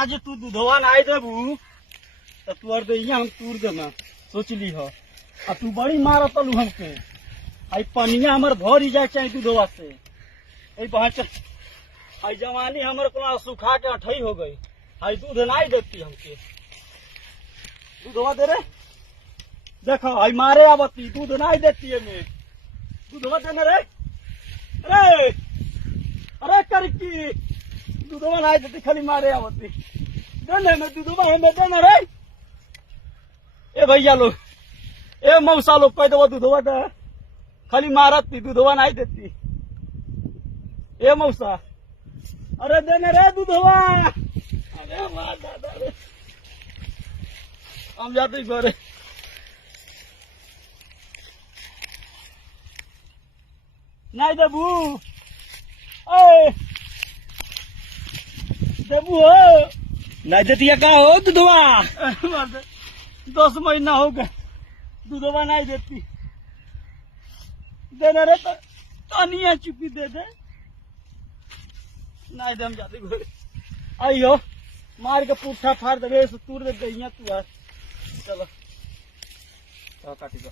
आज तू दूधवा ना देबू तो तू और दैया हम तूर देना सोच ली हो। आ तू बड़ी मार तलू हमके आई पनिया हमर भर ही जाए चाहे दूधवा से आई जवानी हमर को सुखा के अठई हो गई। आई दूध नहीं देती हमके दूधवा दे रे देखो आई मारे आवती दूध नहीं देती है मैं दूधवा देने रे अरे अरे करकी दूधवा नहीं देती खाली मारे आवती देने में दूधवा हमें देने रे ए भैया लोग ए मौसा लोग कह दो दूधवा दे खाली मारती दूधवा नहीं देती ए मौसा अरे देने रे दूधवा अरे वाह दादा रे हम जाते घरे नहीं देबू ए देबू हो नहीं देती है का हो दूधवा 10 महीना हो गए दूधवा नहीं देती देने रे तो तनिया चुपी दे दे नहीं दे हम जाते घरे आई हो मार के पुट्ठा फाड़ दे तूर दे तू यार चलो काटी दो।